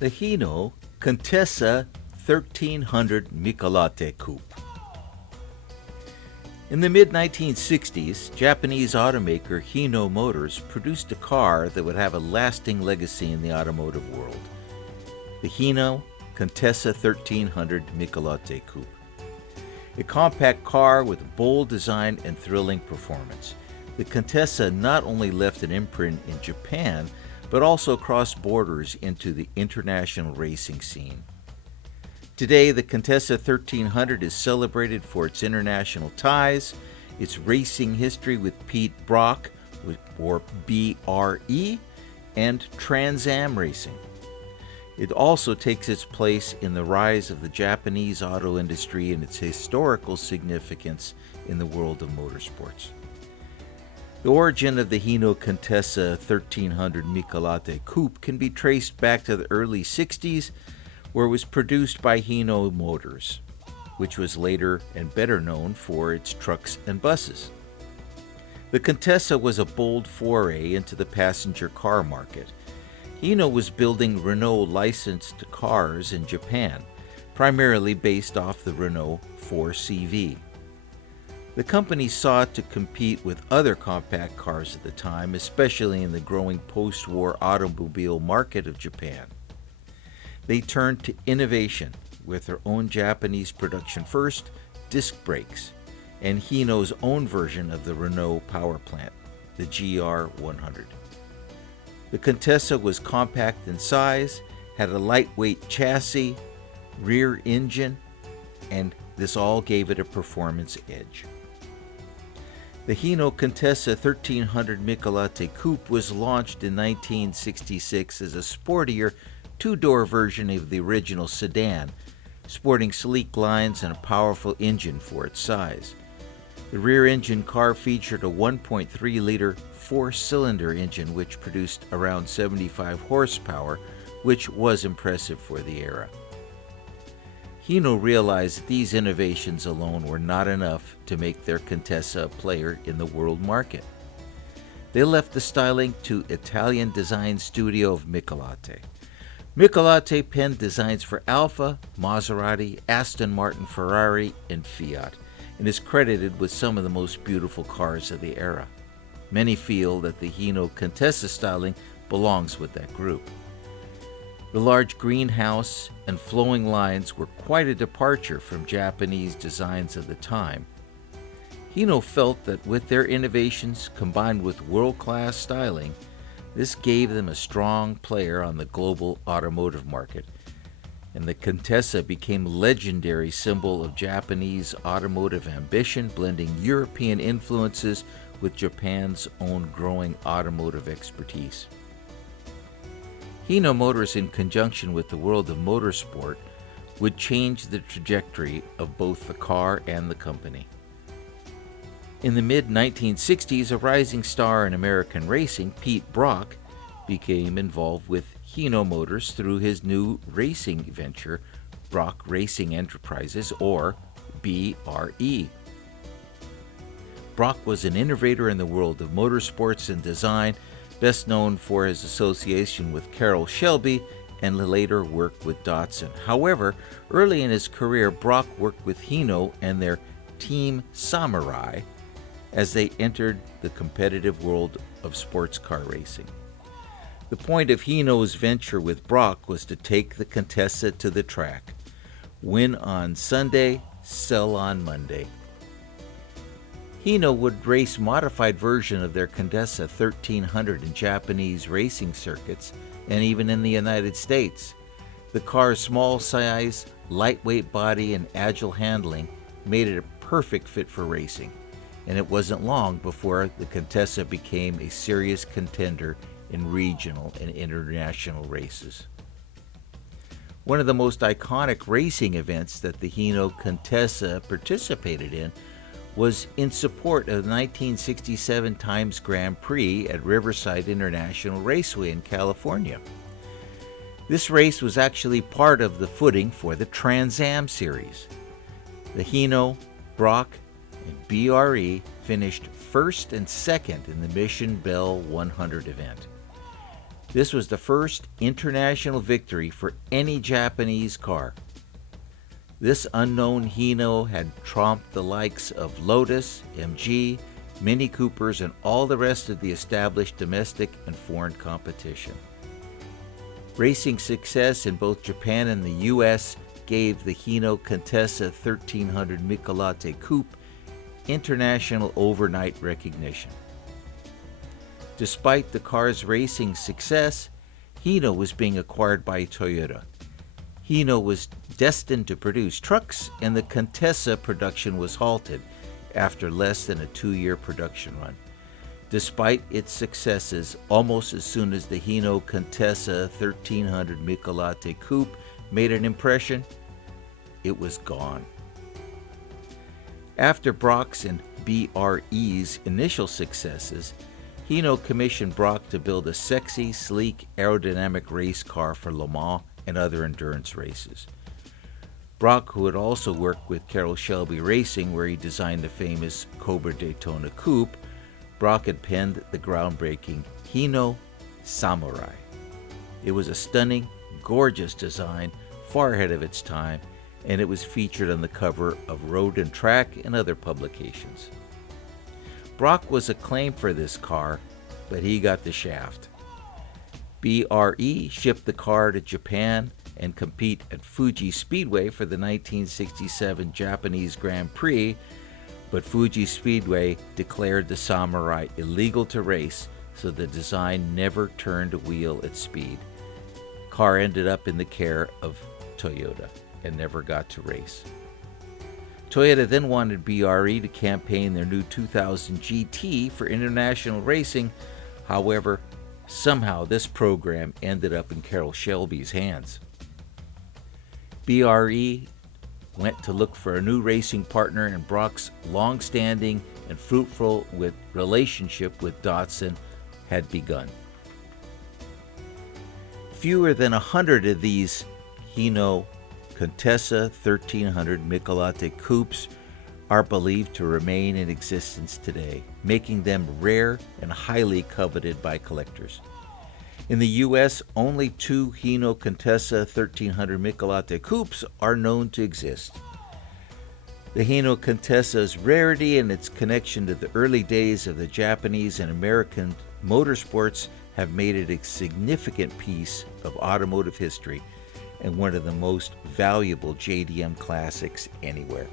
The Hino Contessa 1300 Michelotti Coupe. In the mid-1960s, Japanese automaker Hino Motors produced a car that would have a lasting legacy in the automotive world. The Hino Contessa 1300 Michelotti Coupe. A compact car with bold design and thrilling performance. The Contessa not only left an imprint in Japan, but also crossed borders into the international racing scene. Today, the Contessa 1300 is celebrated for its international ties, its racing history with Pete Brock, or BRE, and Trans Am racing. It also takes its place in the rise of the Japanese auto industry and its historical significance in the world of motorsports. The origin of the Hino Contessa 1300 Michelotti Coupe can be traced back to the early 60s, where it was produced by Hino Motors, which was later and better known for its trucks and buses. The Contessa was a bold foray into the passenger car market. Hino was building Renault-licensed cars in Japan, primarily based off the Renault 4CV. The company sought to compete with other compact cars at the time, especially in the growing post-war automobile market of Japan. They turned to innovation with their own Japanese production first, disc brakes, and Hino's own version of the Renault power plant, the GR100. The Contessa was compact in size, had a lightweight chassis, rear engine, and this all gave it a performance edge. The Hino Contessa 1300 Michelotti Coupe was launched in 1966 as a sportier two-door version of the original sedan, sporting sleek lines and a powerful engine for its size. The rear-engine car featured a 1.3-liter four-cylinder engine which produced around 75 horsepower, which was impressive for the era. Hino realized that these innovations alone were not enough to make their Contessa a player in the world market. They left the styling to Italian design studio of Michelotti. Michelotti penned designs for Alfa, Maserati, Aston Martin, Ferrari, and Fiat, and is credited with some of the most beautiful cars of the era. Many feel that the Hino Contessa styling belongs with that group. The large greenhouse and flowing lines were quite a departure from Japanese designs of the time. Hino felt that with their innovations combined with world-class styling, this gave them a strong player on the global automotive market, and the Contessa became a legendary symbol of Japanese automotive ambition, blending European influences with Japan's own growing automotive expertise. Hino Motors, in conjunction with the world of motorsport, would change the trajectory of both the car and the company. In the mid-1960s, a rising star in American racing, Pete Brock, became involved with Hino Motors through his new racing venture, Brock Racing Enterprises, or BRE. Brock was an innovator in the world of motorsports and design, best known for his association with Carroll Shelby and later work with Datsun. However, early in his career, Brock worked with Hino and their Team Samurai as they entered the competitive world of sports car racing. The point of Hino's venture with Brock was to take the Contessa to the track, win on Sunday, sell on Monday. Hino would race modified version of their Contessa 1300 in Japanese racing circuits and even in the United States. The car's small size, lightweight body, and agile handling made it a perfect fit for racing, and it wasn't long before the Contessa became a serious contender in regional and international races. One of the most iconic racing events that the Hino Contessa participated in was in support of the 1967 Times Grand Prix at Riverside International Raceway in California. This race was actually part of the footing for the Trans Am series. The Hino, Brock, and BRE finished first and second in the Mission Bell 100 event. This was the first international victory for any Japanese car. This unknown Hino had trumped the likes of Lotus, MG, Mini Coopers, and all the rest of the established domestic and foreign competition. Racing success in both Japan and the U.S. gave the Hino Contessa 1300 Michelotti Coupe international overnight recognition. Despite the car's racing success, Hino was being acquired by Toyota. Hino was destined to produce trucks, and the Contessa production was halted after less than a 2-year production run. Despite its successes, almost as soon as the Hino Contessa 1300 Michelotti Coupe made an impression, it was gone. After Brock's and BRE's initial successes, Hino commissioned Brock to build a sexy, sleek, aerodynamic race car for Le Mans and other endurance races. Brock, who had also worked with Carroll Shelby Racing, where he designed the famous Cobra Daytona Coupe, Brock had penned the groundbreaking Hino Samurai. It was a stunning, gorgeous design, far ahead of its time, and it was featured on the cover of Road and Track and other publications. Brock was acclaimed for this car, but he got the shaft. BRE shipped the car to Japan and compete at Fuji Speedway for the 1967 Japanese Grand Prix, but Fuji Speedway declared the Samurai illegal to race, so the design never turned a wheel at speed. Car ended up in the care of Toyota and never got to race. Toyota then wanted BRE to campaign their new 2000 GT for international racing. However, somehow this program ended up in Carroll Shelby's hands. BRE went to look for a new racing partner, and Brock's long-standing and fruitful relationship with Datsun had begun. Fewer than 100 of these Hino Contessa 1300 Michelotti Coupes are believed to remain in existence today, making them rare and highly coveted by collectors. In the U.S., only 2 Hino Contessa 1300 Michelotti Coupes are known to exist. The Hino Contessa's rarity and its connection to the early days of the Japanese and American motorsports have made it a significant piece of automotive history and one of the most valuable JDM classics anywhere.